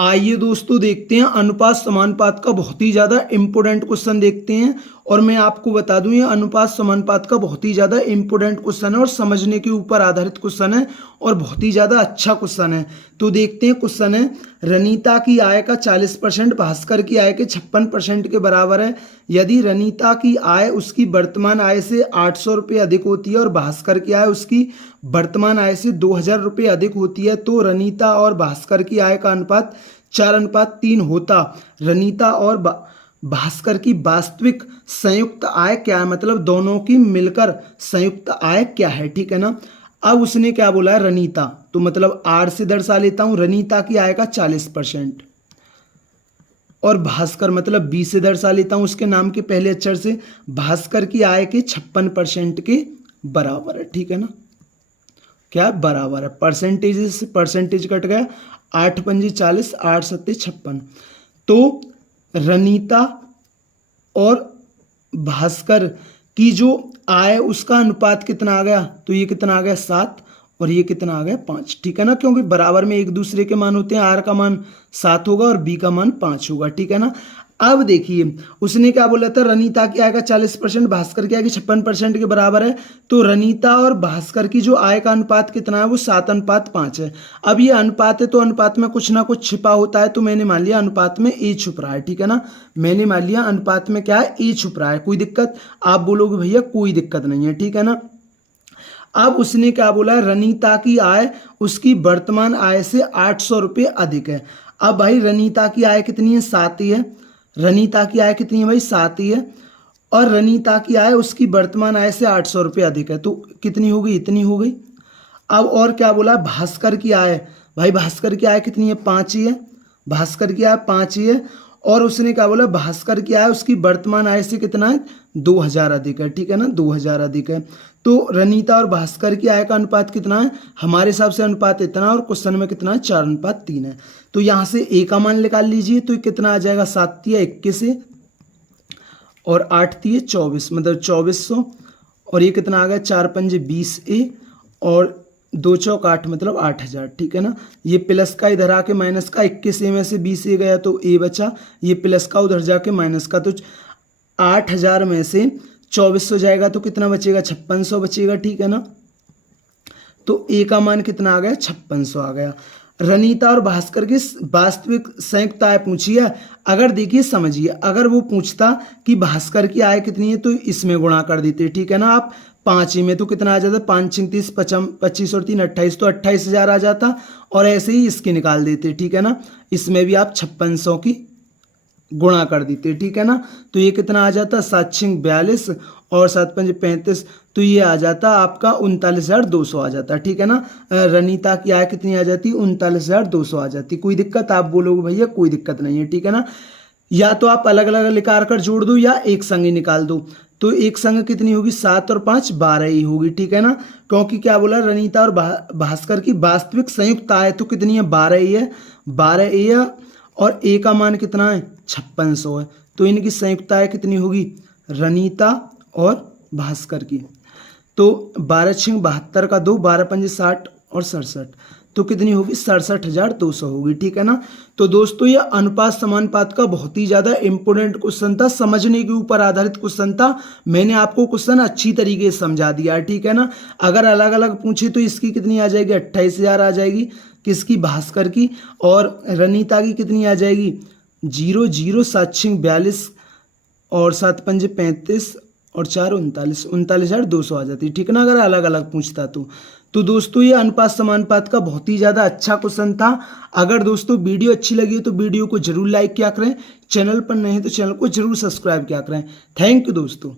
आइए दोस्तों देखते हैं अनुपात समानुपात का बहुत ही ज़्यादा इम्पोर्टेंट क्वेश्चन देखते हैं। और मैं आपको बता दूं ये अनुपात समानुपात का बहुत ही ज़्यादा इम्पोर्टेंट क्वेश्चन है और समझने के ऊपर आधारित क्वेश्चन है और बहुत ही ज़्यादा अच्छा क्वेश्चन है। तो देखते हैं क्वेश्चन है, रनीता की आय का 40% भास्कर की आय के 56% के बराबर है। यदि रनीता की आय उसकी वर्तमान आय से 800 रुपये अधिक होती है और भास्कर की आय उसकी वर्तमान आय से 2000 रुपये अधिक होती है तो रनीता और भास्कर की आय का अनुपात 4:3 होता। रनीता और भास्कर की वास्तविक संयुक्त आय क्या है, मतलब दोनों की मिलकर संयुक्त आय क्या है, ठीक है ना। अब उसने क्या बोला है, रनीता, तो मतलब आर से दर्शा लेता हूं, रनीता की आय का 40% और भास्कर मतलब बी से दर्शा लेता हूं उसके नाम के पहले अक्षर से, भास्कर की आय के 56% के बराबर है, ठीक है ना। क्या बराबर है, परसेंटेज से परसेंटेज कट गया, 8 पंजे 40, 8 सत्ते 56। तो रनीता और भास्कर की जो आय उसका अनुपात कितना आ गया, तो ये कितना आ गया 7 और ये कितना आ गया 5, ठीक है ना, क्योंकि बराबर में एक दूसरे के मान होते हैं। आर का मान 7 होगा और बी का मान 5 होगा, ठीक है ना। अब देखिए उसने क्या बोला था, रनीता की आय का 40% भास्कर की आय के 56% के बराबर है। तो रनीता और भास्कर की जो आय का अनुपात कितना है वो 7:5 है। अब ये अनुपात है तो अनुपात में कुछ ना कुछ छिपा होता है, तो मैंने मान लिया अनुपात में ए छुप रहा है, ठीक है ना। मैंने मान लिया अनुपात में क्या है, ए छुप रहा है। कोई दिक्कत, आप बोलोगे भैया कोई दिक्कत नहीं है, ठीक है ना। अब उसने क्या बोला है, रनीता की आय उसकी वर्तमान आय से 800 रुपये अधिक है। अब भाई रनीता की आय कितनी है, 7 ही है। रनीता की आय कितनी है भाई, 7 ही है। और रनीता की आय उसकी वर्तमान आय से 800 रुपये अधिक है, तो कितनी हो गई, इतनी हो गई। अब और क्या बोला, भास्कर की आय, भाई भास्कर की आय कितनी है, 5 ही है। भास्कर की आय 5 ही है। और उसने क्या बोला, भास्कर की आय उसकी वर्तमान आय से कितना है, 2000 अधिक है, ठीक है ना, 2000 अधिक है। तो रनीता और भास्कर की आय का अनुपात कितना है, हमारे हिसाब से अनुपात इतना और क्वेश्चन में कितना है, 4:3 है। तो यहाँ से ए का मान निकाल लीजिए, तो कितना आ जाएगा, 7 तिया 21 और 8 तिया 24, मतलब 2400। और ये कितना आ गया, 4 पंजे 20 ए और 2 चौक 8 मतलब 8000, ठीक है ना। ये प्लस का इधर आके माइनस का, 21 ए में से 20 ए गया तो ए बचा, ये प्लस का उधर जाके माइनस का, तो 8000 में से 2400 जाएगा तो कितना बचेगा, 5600 बचेगा, ठीक है ना। तो ए का मान कितना आ गया, 5600 आ गया। रनीता और भास्कर की वास्तविक संयुक्त आय पूछी है। अगर देखिए समझिए, अगर वो पूछता कि भास्कर की आय कितनी है तो इसमें गुणा कर देते, ठीक है ना। आप 5 ही में तो कितना आ जाता, 5 6 30 25 और 3 28, तो 28,000 आ जाता। और ऐसे ही इसकी निकाल देते, ठीक है ना। इसमें भी आप 5600 की गुणा कर देते, ठीक है ना। तो ये कितना आ जाता, 7 6 42 और 7 5 35, तो ये आ जाता आपका 39,200 आ जाता, ठीक है ना। रनीता की आय कितनी आ जाती, 39,200 आ जाती। कोई दिक्कत, आप बोलोगे भैया कोई दिक्कत नहीं है, ठीक है ना। या तो आप अलग अलग निकाल कर जोड़ दो या एक संग ही निकाल दो। तो एक संग कितनी होगी, 7 और 5 12 ही होगी, ठीक है ना। क्योंकि क्या बोला, रनीता और भास्कर की वास्तविक संयुक्त आय तो कितनी है, 12 ही है, 12 ही है। और ए का मान कितना है, 5600 है। तो इनकी संयुक्त आय कितनी होगी, रनीता और भास्कर की, तो 12 6 72 का 2, 12 पंजे 60 और 67, तो कितनी होगी, 67,200 होगी, ठीक है ना। तो दोस्तों ये अनुपात समानुपात का बहुत ही ज़्यादा इंपॉर्टेंट क्वेश्चन था, समझने के ऊपर आधारित क्वेश्चन था। मैंने आपको क्वेश्चन अच्छी तरीके से समझा दिया है, ठीक है ना। अगर अलग अलग पूछे तो इसकी कितनी आ जाएगी, 28,000 आ जाएगी, किसकी, भास्कर की। और रनीता की कितनी आ जाएगी, 0 0 7 6 42 और 7 पंजे 35 और 4 39, 39,200 आ जाती, ठीक है ना, अगर अलग अलग पूछता तो दोस्तों ये अनुपात समानुपात का बहुत ही ज़्यादा अच्छा क्वेश्चन था। अगर दोस्तों वीडियो अच्छी लगी हो तो वीडियो को जरूर लाइक किया करें, चैनल पर नए हैं तो चैनल को जरूर सब्सक्राइब किया करें। थैंक यू दोस्तों।